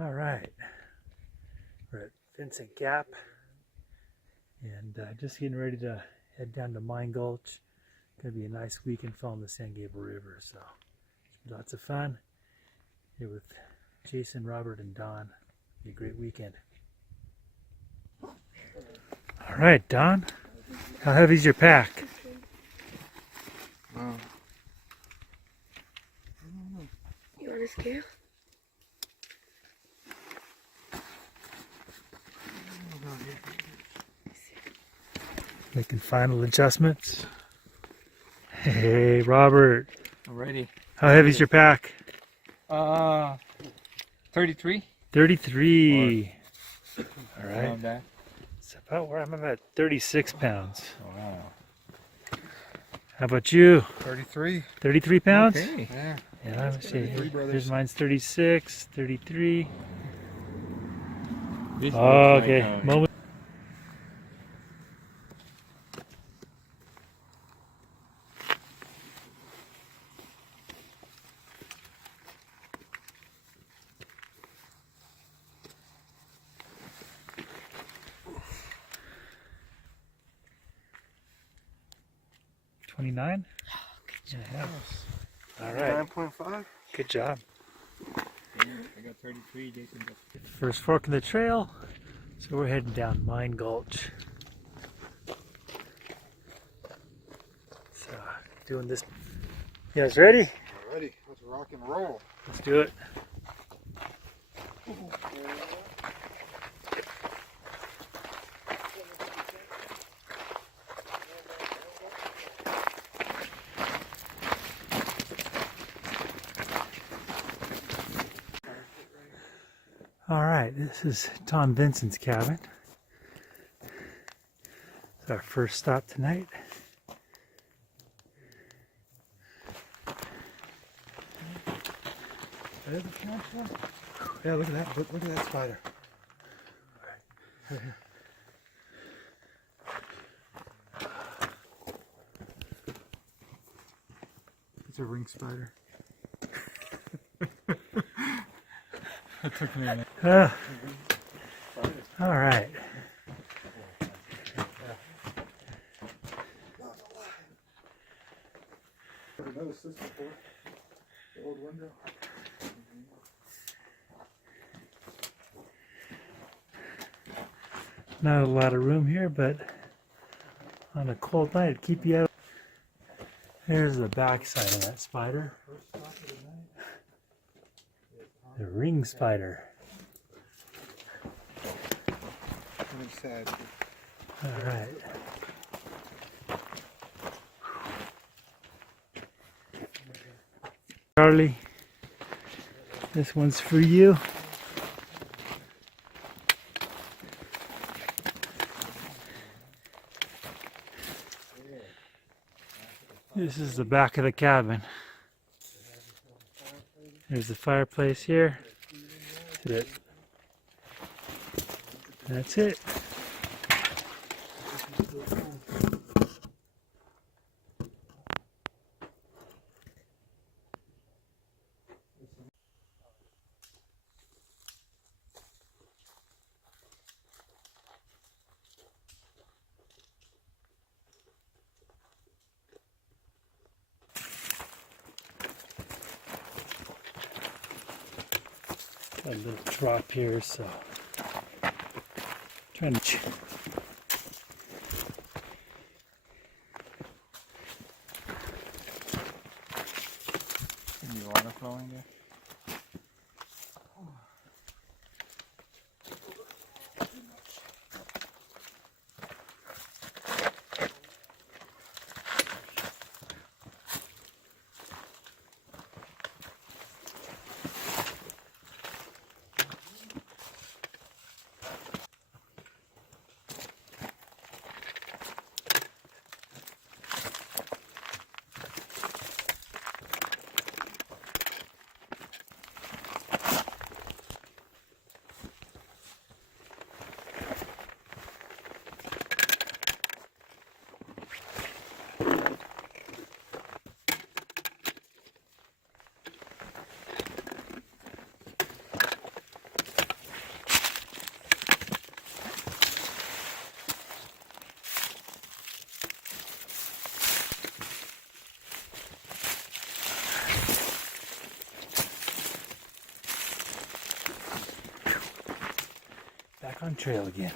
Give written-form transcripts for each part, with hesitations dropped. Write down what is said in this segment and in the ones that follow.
All right, we're at Vincent Gap and just getting ready to head down to Mine Gulch. Gonna be a nice weekend following the San Gabriel River, so lots of fun here with Jason, Robert, and Don. Be a great weekend. All right, Don, how heavy's your pack? You want a scale? Making final adjustments. Hey, Robert. Alrighty. How heavy's your pack? 33. 33. All right. Around that. It's about where I'm at 36 pounds. Wow. How about you? 33. 33 pounds? Okay. Yeah. Yeah, let me see. 33, brothers. Here's mine's 36, 33. This Oh, looks okay. like, Moment. $29? Yeah. All right. 9.5. Good job. I got 33. Jason got First fork in the trail. So we're heading down Mine Gulch. So doing this. You guys ready? Alrighty, let's rock and roll. Let's do it. All right, this is Tom Vincent's cabin. It's our first stop tonight. Yeah, look at that. Look at that spider. It's a ring spider. It took me a minute. All right. Never noticed this before. The old window. Not a lot of room here, but on a cold night, it'd keep you out. There's the back side of that spider. The ring spider. Really sad. All right. Charlie, this one's for you. This is the back of the cabin. There's the fireplace here. That's it. Got a little drop here, so trying to. Any water flowing there? back on trail again.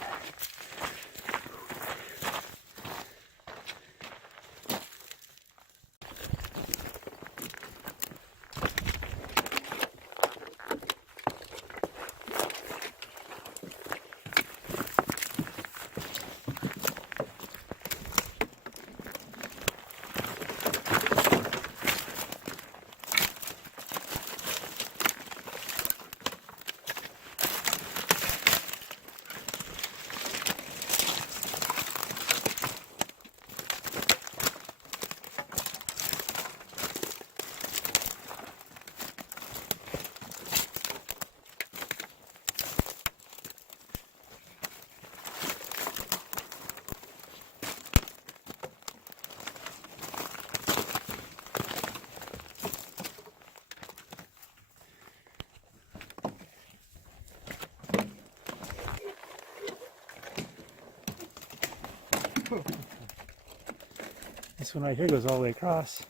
This one right here goes all the way across.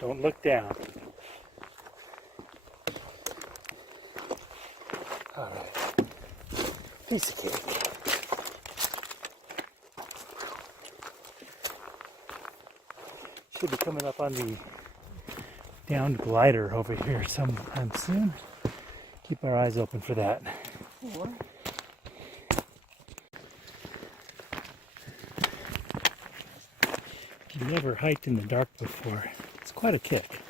Don't look down. All right, piece of cake. Should be coming up on the downed glider over here sometime soon. Keep our eyes open for that. What? If you've never hiked in the dark before, it's quite a kick.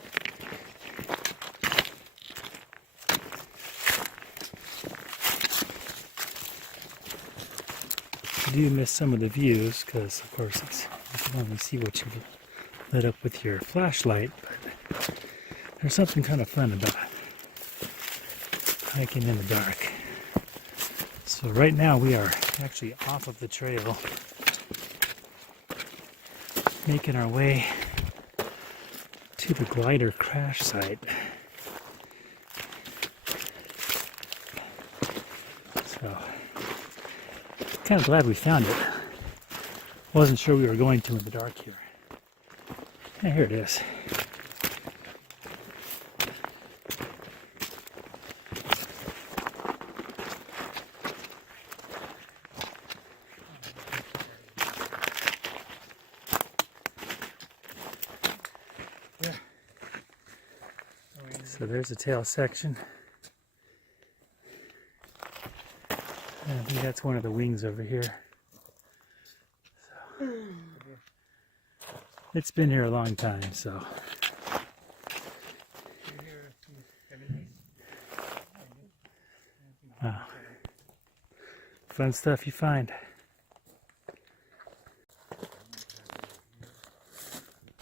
You do miss some of the views because, of course, you can only see what you've lit up with your flashlight, but there's something kind of fun about hiking in the dark. So right now we are actually off of the trail, making our way to the glider crash site. So kind of glad we found it. Wasn't sure we were going to in the dark here. Yeah, here it is. So there's the tail section. And I think that's one of the wings over here. So, it's been here a long time, so. Wow. Fun stuff you find.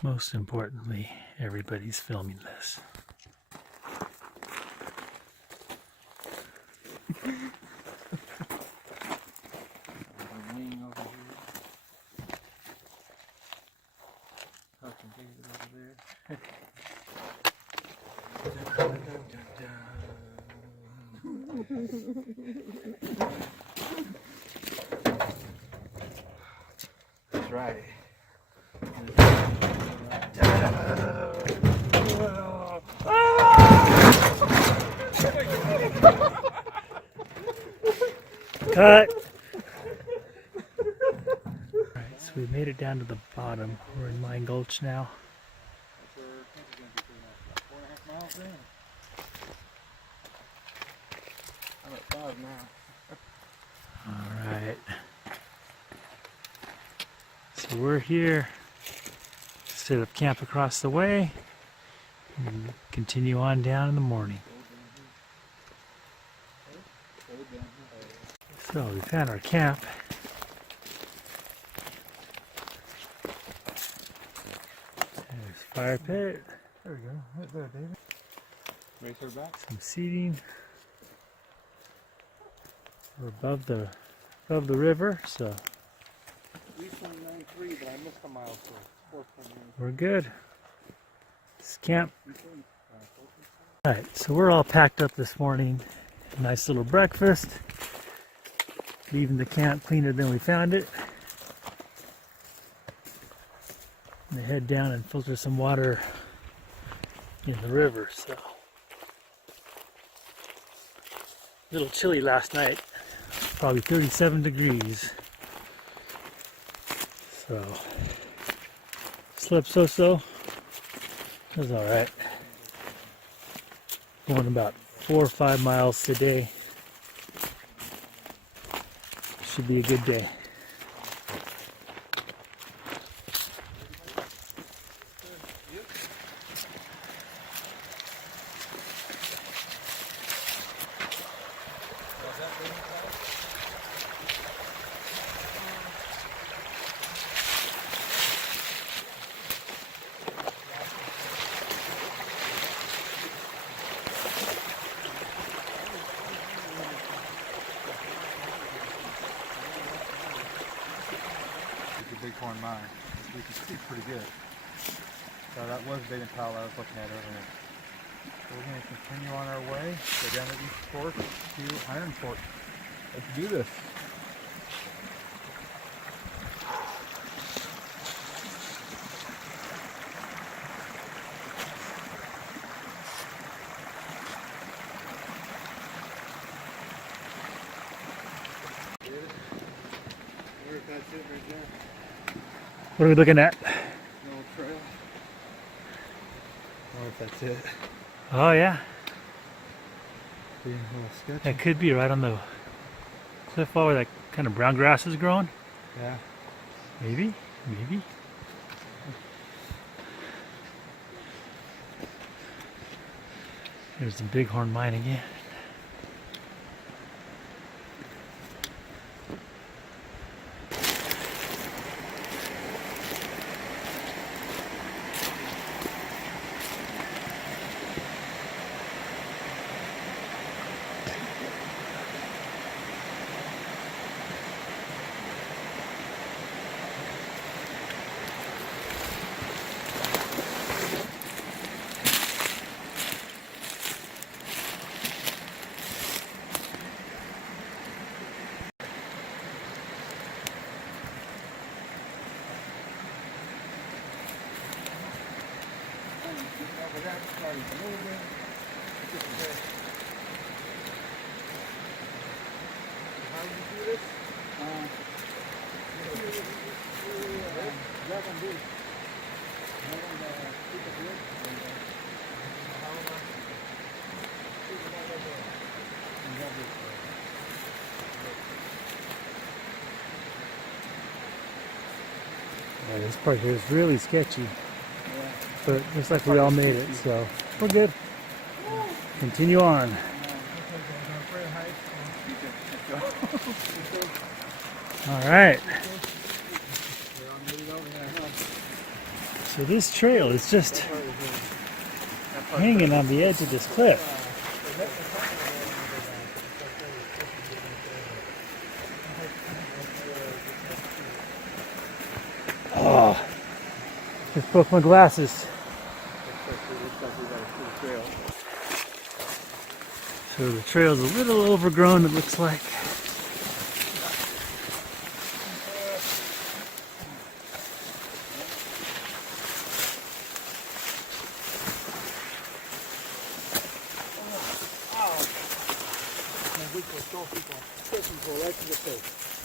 Most importantly, everybody's filming this. Wing over here. Huck and Gabriel over there. That's right. Cut! Alright, so we made it down to the bottom. We're in Mine Gulch now. I'm at 5 now. Alright. So we're here. Set up camp across the way. And continue on down in the morning. So we found our camp. There's fire pit. There we go. Right there, David. Race her back. Some seating. We're above the river, so 3.93, but I missed a mile, so 4.9. we're good. This camp. Alright, so we're all packed up this morning. Nice little breakfast. Leaving the camp cleaner than we found it. And head down and filter some water in the river. So, a little chilly last night. Probably 37 degrees. So, slept so-so. It was alright. Going about 4 or 5 miles today. Should be a good day. Bighorn mine. We can see pretty good. So that was big and tall I was looking at earlier. So we're going to continue on our way, go down the East Fork to Iron Fork. Let's do this. That's it right there. What are we looking at? No trail. I wonder if that's it. Oh yeah, Being a little sketchy. that could be right on the cliff wall where that kind of brown grass is growing. Yeah. Maybe, maybe. There's the Bighorn mine again. Yeah, this part here is really sketchy, but looks like we all made it, so we're good. Continue on. All right. So this trail is just hanging on the edge of this cliff. Oh, just broke my glasses. So the trail's a little overgrown, it looks like.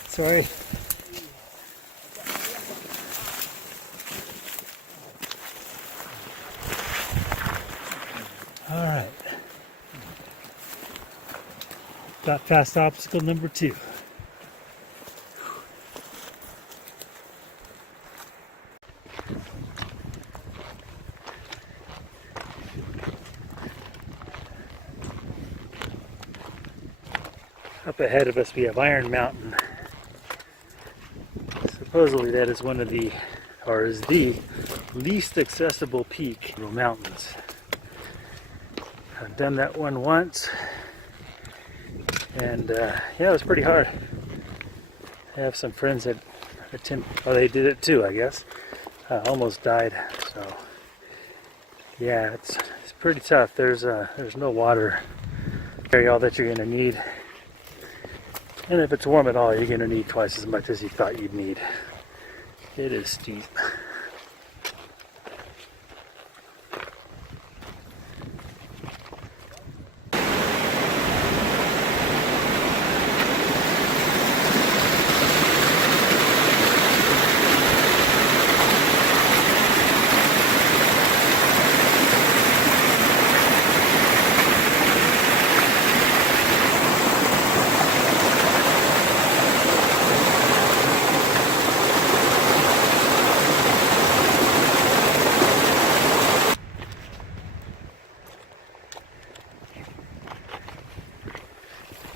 Sorry. All right. Got fast obstacle number 2. Up ahead of us we have Iron Mountain. Supposedly that is one of the, or is the least accessible peak in the mountains. I've done that one once, and yeah, it was pretty hard. I have some friends that they did it too, I guess. I almost died, so Yeah, it's pretty tough. There's no water. Carry all that you're gonna need, and if it's warm at all, you're gonna need twice as much as you thought you'd need. It is steep.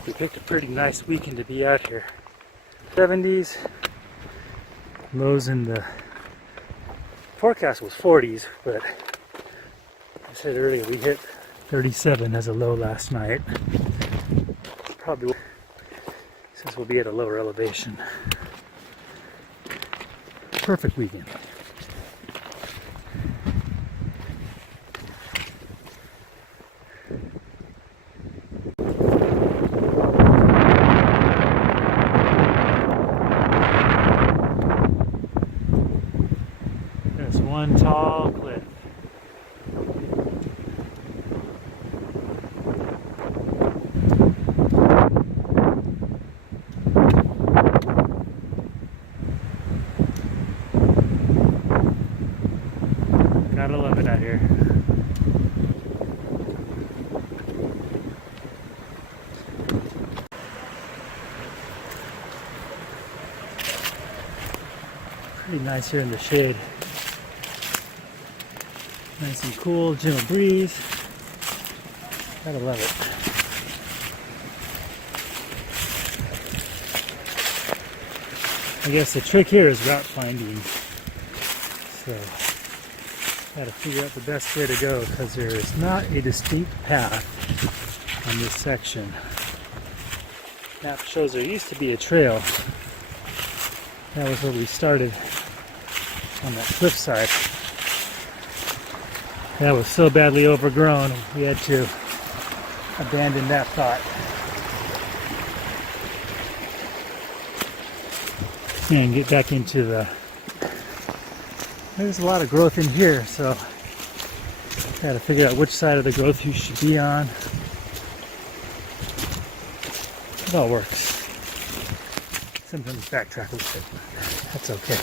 We picked a pretty nice weekend to be out here. 70s, lows in the forecast was 40s, but I said earlier we hit 37 as a low last night. Probably since we'll be at a lower elevation. Perfect weekend. There's one tall cliff. Gotta love it out here. Pretty nice here in the shade. Nice and cool, gentle breeze. Gotta love it. I guess the trick here is route finding. So, gotta figure out the best way to go because there is not a distinct path on this section. Map shows there used to be a trail. That was where we started on that cliffside. That was so badly overgrown, we had to abandon that thought. And get back into the... There's a lot of growth in here, so gotta figure out which side of the growth you should be on. It all works. Sometimes backtrack a little bit, but that's okay.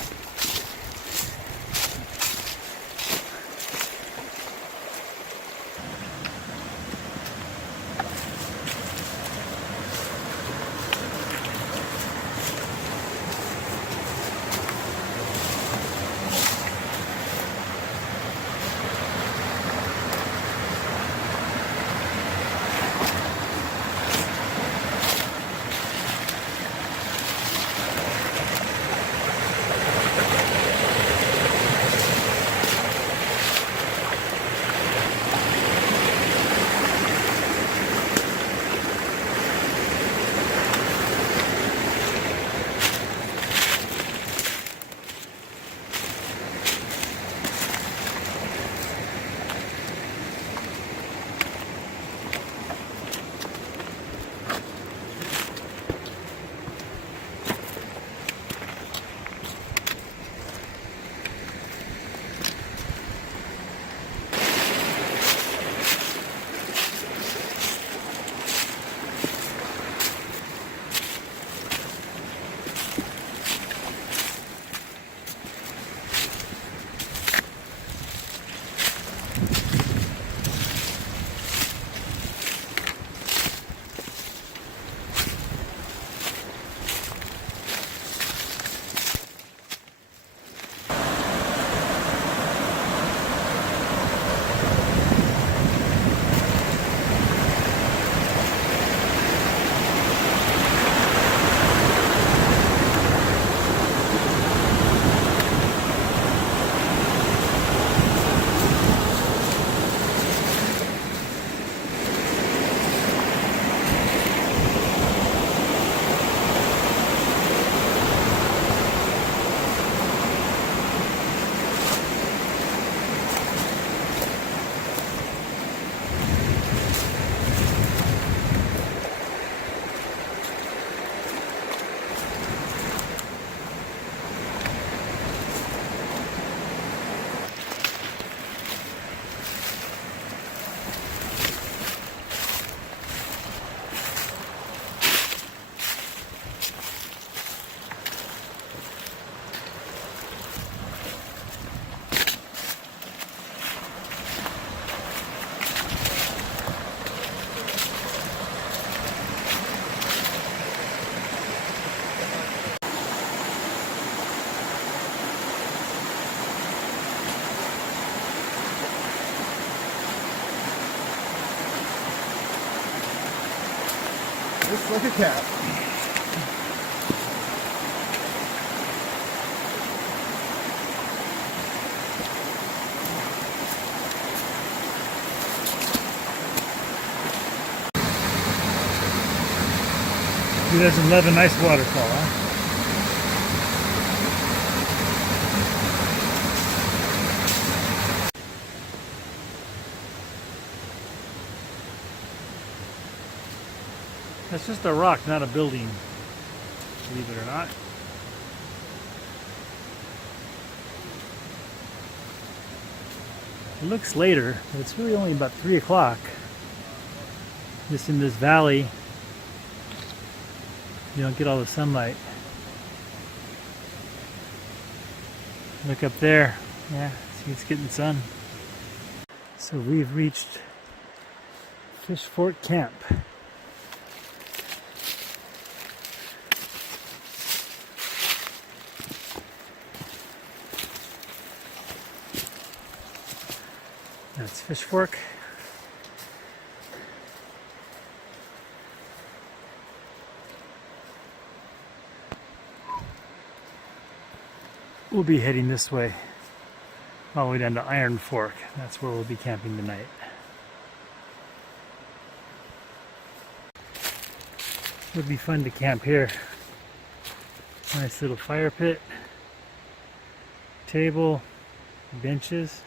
Just like a cat. He doesn't love a nice waterfall, huh? That's just a rock, not a building, believe it or not. It looks later, but it's really only about 3 o'clock. Just in this valley, you don't get all the sunlight. Look up there. Yeah, see, it's getting sun. So we've reached Fish Fork Camp. That's Fish Fork. We'll be heading this way, all the way down to Iron Fork. That's where we'll be camping tonight. It would be fun to camp here. Nice little fire pit, table, benches.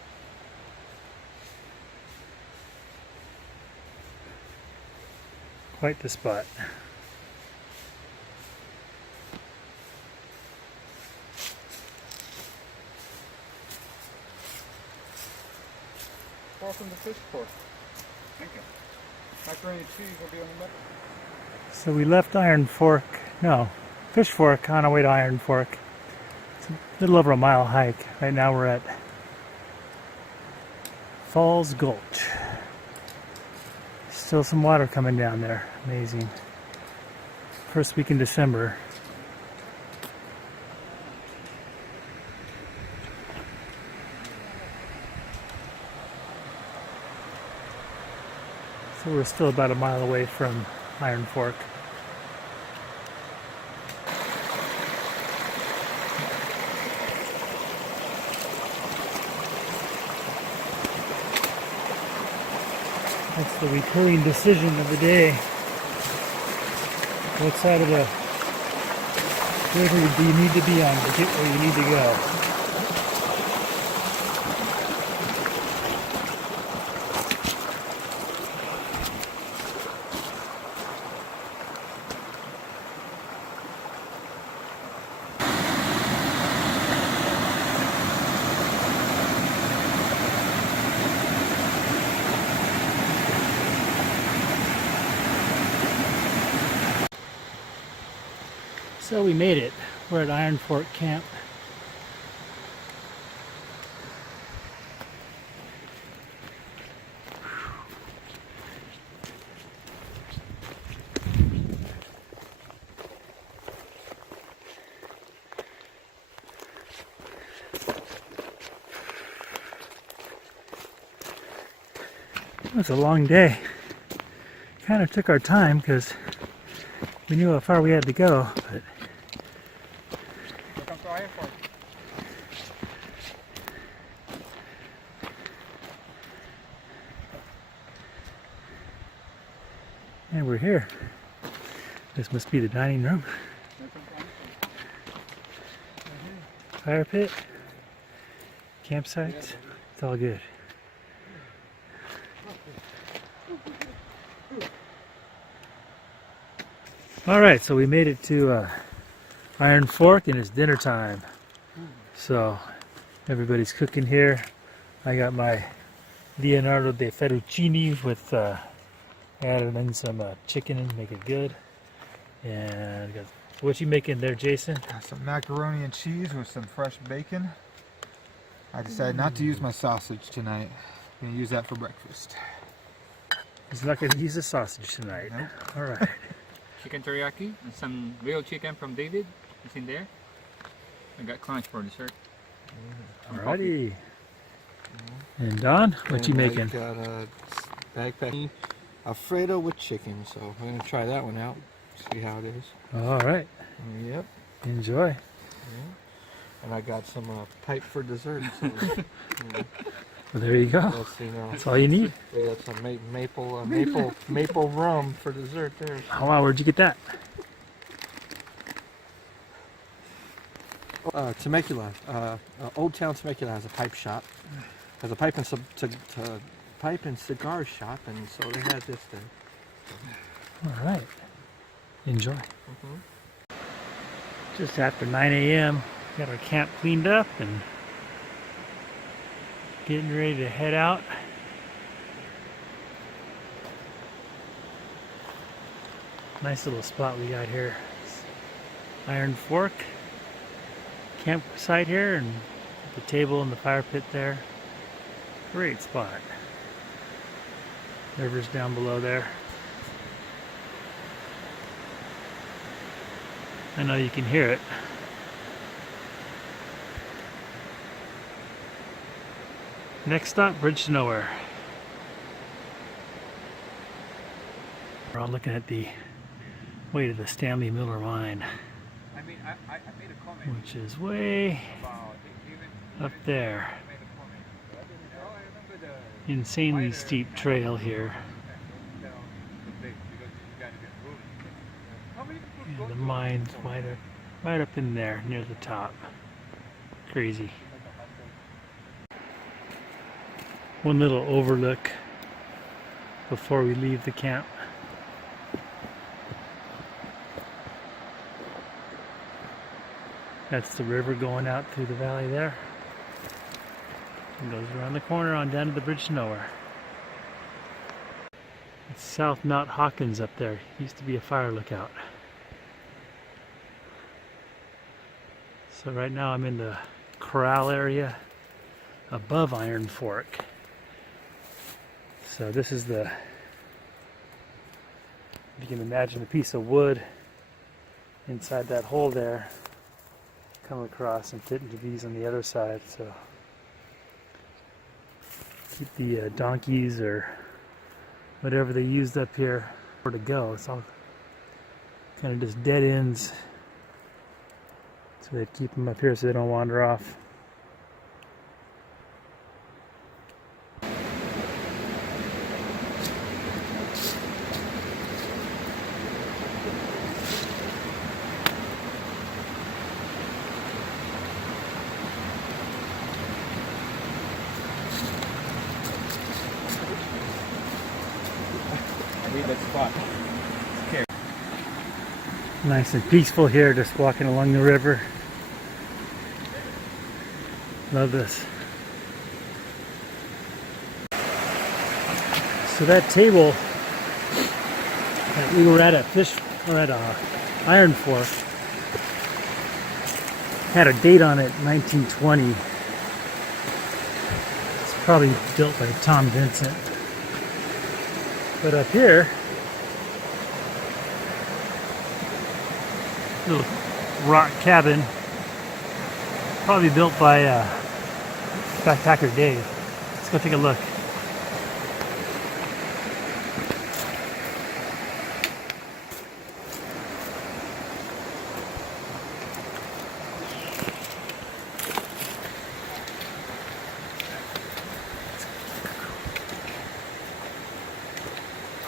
Quite the spot. Welcome to Fish Fork. Thank you. Macaroni and cheese will be on the left. So we left Iron Fork, no, Fish Fork on our way to Iron Fork. It's a little over a mile hike. Right now we're at Falls Gulch. Still some water coming down there. Amazing. First week in December. So we're still about a mile away from Iron Fork. That's the recurring decision of the day. What side of the river do you need to be on to get where you need to go? So we made it. We're at Iron Fork Camp. It was a long day. Kind of took our time because we knew how far we had to go, but Welcome to Iron Fork. and we're here. This must be the dining room. Fire pit, campsite, it's all good. Alright, so we made it to Iron Fork and it's dinner time. So everybody's cooking here. I got my Leonardo de Fettuccine with added in some chicken and make it good. And got, what you making there, Jason? Some macaroni and cheese with some fresh bacon. I decided not to use my sausage tonight. I'm going to use that for breakfast. He's not going to use the sausage tonight. Nope. Alright. Chicken teriyaki and some grilled chicken from David. It's in there. I got crunch for dessert. Alrighty. And Don, what you making? Got a backpack Alfredo with chicken, so I'm gonna try that one out. See how it is. All right. Yep. Enjoy. Yeah. And I got some pipe for dessert. So, Well, there you go. let's see now. That's all you need. We got some maple rum for dessert there. Oh, wow, where'd you get that? Temecula, Old Town Temecula has a pipe shop. Has a pipe and pipe and cigar shop, and so they had this there. All right. Enjoy. Just after 9 a.m., got our camp cleaned up and getting ready to head out. Nice little spot we got here. Iron Fork campsite here, and the table and the fire pit there. Great spot. River's down below there. I know you can hear it. Next stop, Bridge to Nowhere. We're all looking at the way to the Stanley Miller mine, I mean, I made a comment which is way about even up there. I made a comment. Oh, I remember the Insanely steep trail here. the place because you gotta get moving. How many people And go the to mine's right up in there near the top. Crazy. One little overlook before we leave the camp. That's the river going out through the valley there. It goes around the corner on down to the Bridge to Nowhere. It's South Mount Hawkins up there. Used to be a fire lookout. So right now I'm in the corral area above Iron Fork. So this is the, if you can imagine, a piece of wood inside that hole there, come across and fit into these on the other side. So keep the donkeys or whatever they used up here where to go. It's all kind of just dead ends. So they keep them up here so they don't wander off. I made that spot. Nice and peaceful here, just walking along the river. Love this. So that table that we were at Iron Fork had a date on it, 1920. It's probably built by Tom Vincent. But up here, little rock cabin, probably built by Backpacker Dave. Let's go take a look.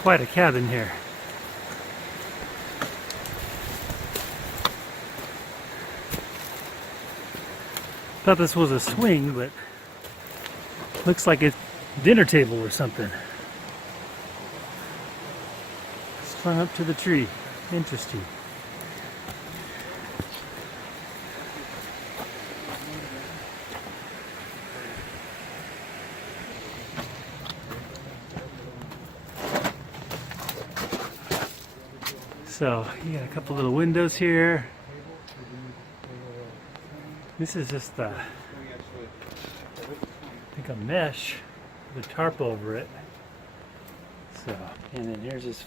Quite a cabin here. Thought this was a swing, but looks like it's a dinner table or something. Strung up to the tree. Interesting. So you got a couple little windows here. This is just I think a mesh with a tarp over it. So, and then here's this.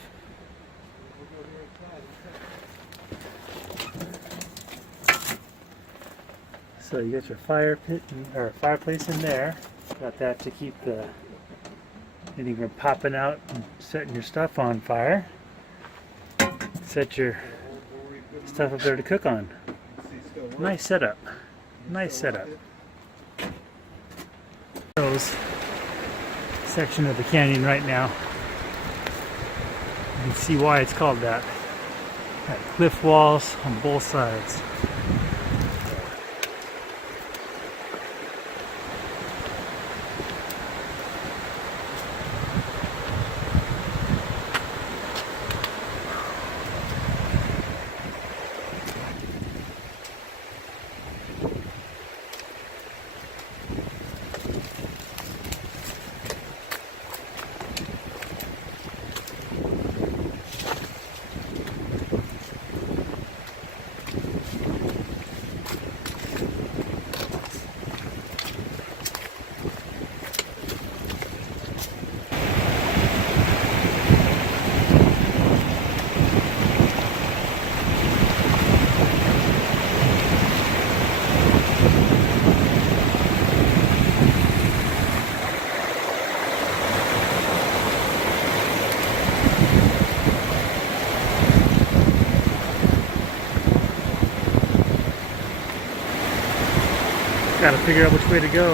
So you got your fire pit or fireplace in there. Got that to keep anything from popping out and setting your stuff on fire. set your stuff up there to cook on. Nice setup. Nice setup. Section of the canyon right now. You can see why it's called that. Got cliff walls on both sides. Gotta figure out which way to go.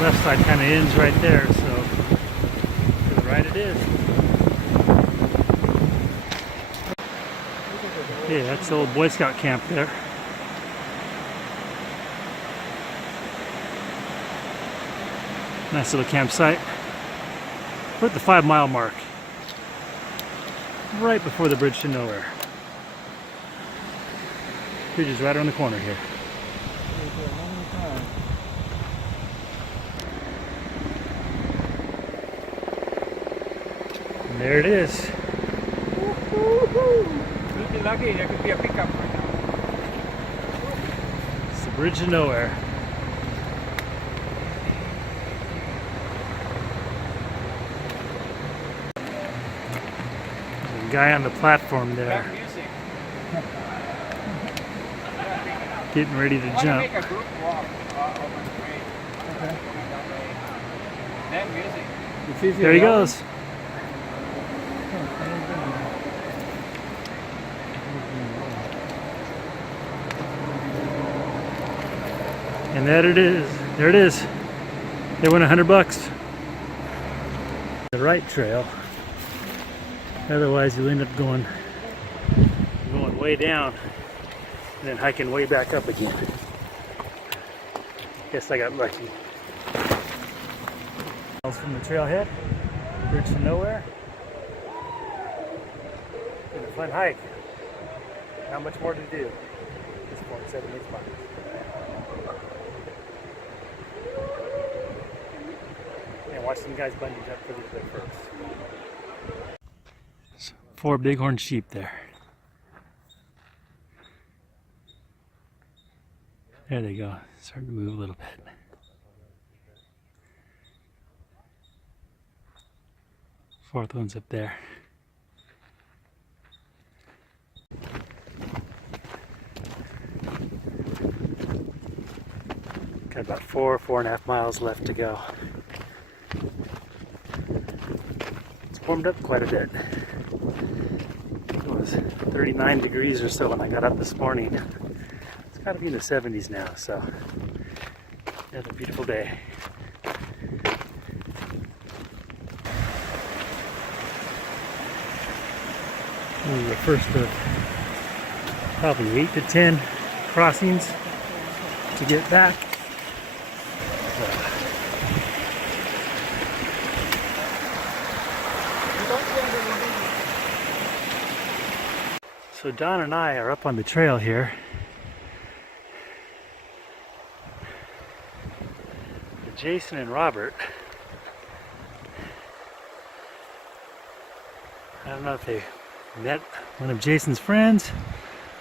Left side kind of ends right there, so to the right it is. Yeah, that's the old Boy Scout camp there. Nice little campsite. We're at the 5-mile mark. Right before the bridge to nowhere. Bridge is right around the corner here. And there it is. You'll be lucky, there could be a pickup right now. It's the bridge to nowhere. There's a guy on the platform there, Music. getting ready to Make jump. a group walk over the way. Okay. Then music. There he goes. And there it is. There it is. They won $100. The right trail. Otherwise, you'll end up going way down and then hiking way back up again. Guess I got lucky. From the trailhead, bridge to nowhere. Been a fun hike. Not much more to do at this point, 7 miles. And watch some guys bungee jump for a little bit first. 4 bighorn sheep there. There they go. Starting to move a little bit. Fourth one's up there. Got about 4.5 miles left to go. It's warmed up quite a bit. It was 39 degrees or so when I got up this morning. It's got to be in the 70s now, so another beautiful day. This is the first of probably 8 to 10 crossings to get back. So Don and I are up on the trail here. Jason and Robert, I don't know if they met one of Jason's friends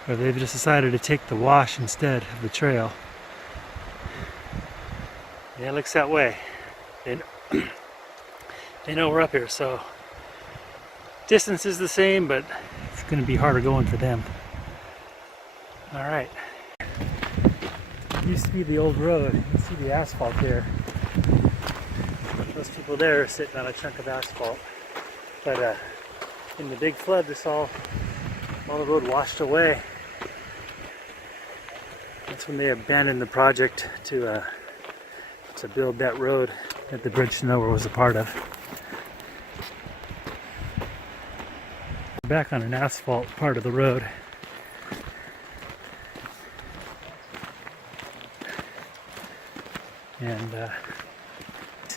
or they've just decided to take the wash instead of the trail. Yeah, it looks that way. They know we're up here, so distance is the same, but it's going to be harder going for them. All right. It used to be the old road. You can see the asphalt there. Those people there are sitting on a chunk of asphalt. But in the big flood, all the road washed away. That's when they abandoned the project to build that road that the bridge to nowhere was a part of. Back on an asphalt part of the road.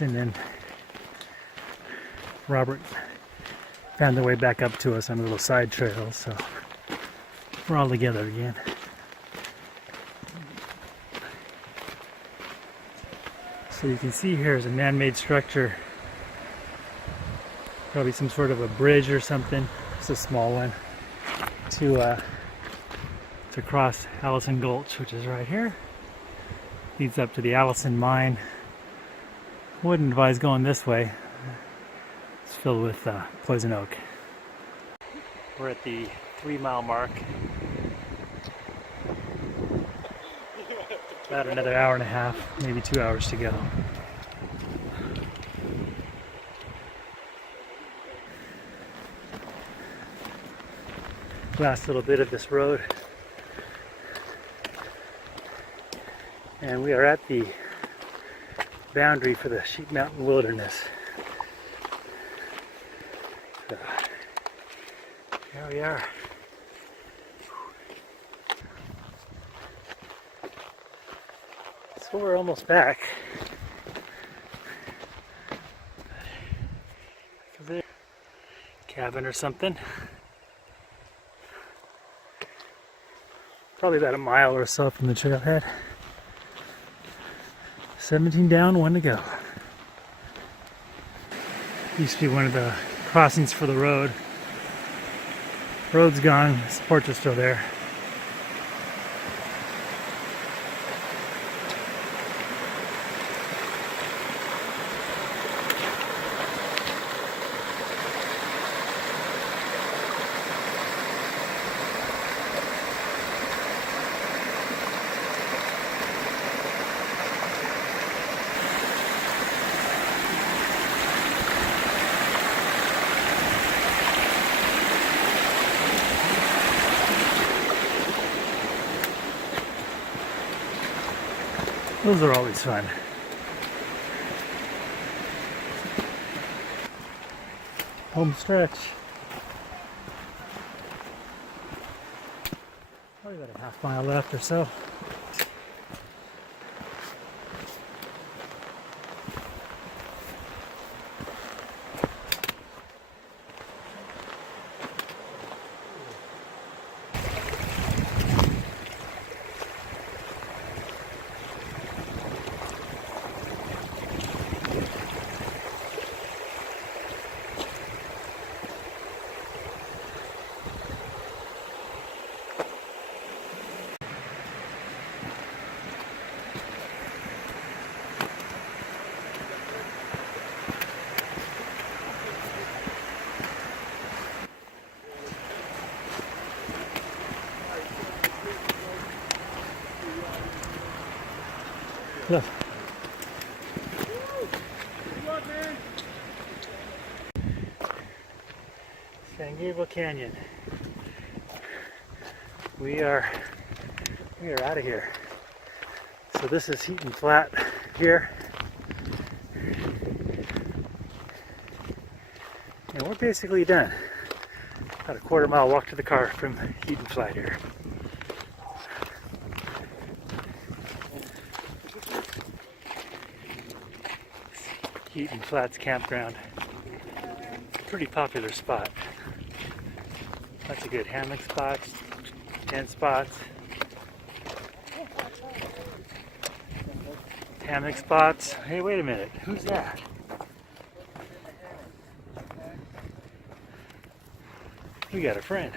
And then Robert found their way back up to us on a little side trail, so we're all together again. So you can see here is a man-made structure, probably some sort of a bridge or something. It's a small one to cross Allison Gulch, which is right here. Leads up to the Allison mine. Wouldn't advise going this way. It's filled with poison oak. We're at the 3-mile mark. About another hour and a half, maybe 2 hours to go. Last little bit of this road. And we are at the boundary for the Sheep Mountain Wilderness. So, here we are. So we're almost back. Over there. Cabin or something. Probably about a mile or so from the trailhead. 17 down, 1 to go. Used to be one of the crossings for the road. Road's gone, supports are still there. Those are always fun. Home stretch. Probably about a half mile left or so. Look. San Gabriel Canyon. We are out of here. So this is Heaton Flat here. And we're basically done. About a quarter-mile walk to the car from Heaton Flat here. Heaton Flats Campground. Pretty popular spot. Lots of good hammock spots, tent spots, hammock spots. Hey, wait a minute. Who's that? We got a friend.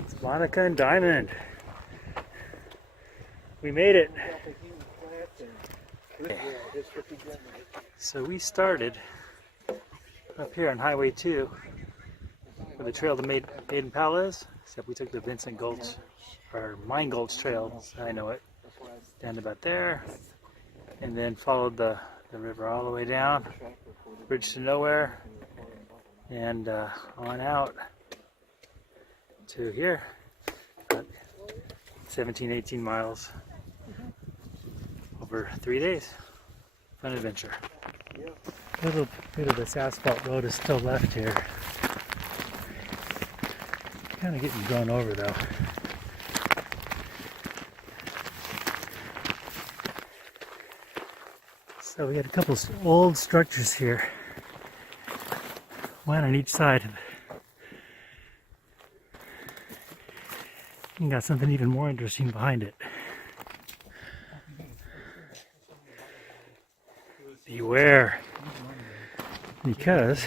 It's Monica and Diamond. We made it. So we started up here on Highway 2 where the trail to Maiden Pal is, except we took the Vincent Gulch, or Mine Gulch Trail, as I know it, down to about there, and then followed the river all the way down, bridge to nowhere, and on out to here, about 17, 18 miles over 3 days. Fun adventure. A little bit of this asphalt road is still left here. Kind of getting grown over though. So we got a couple old structures here, one on each side. And got something even more interesting behind it. Beware, because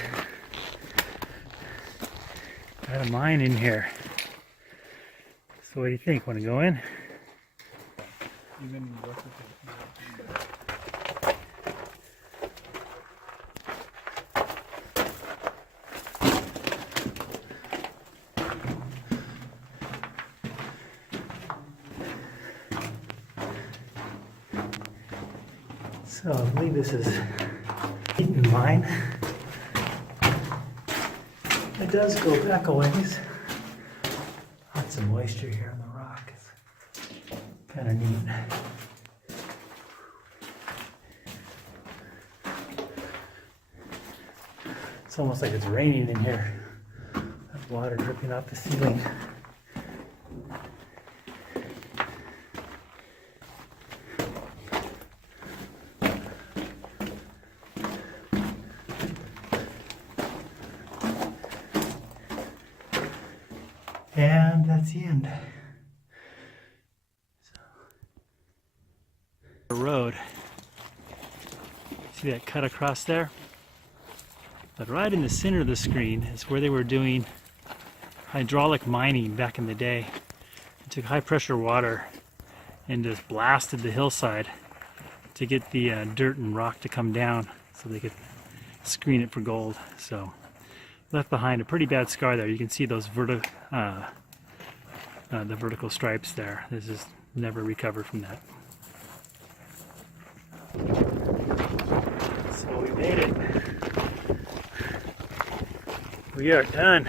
got a mine in here. So what do you think? Want to go in? So I believe this is Heaton mine. It does go back a ways. Lots of moisture here on the rock. It's kind of neat. It's almost like it's raining in here. That water dripping off the ceiling. And that's the end. The road. See that cut across there? But right in the center of the screen is where they were doing hydraulic mining back in the day. They took high pressure water and just blasted the hillside to get the dirt and rock to come down so they could screen it for gold. So left behind a pretty bad scar there. You can see those the vertical stripes there. This is never recovered from that. So we made it. We are done.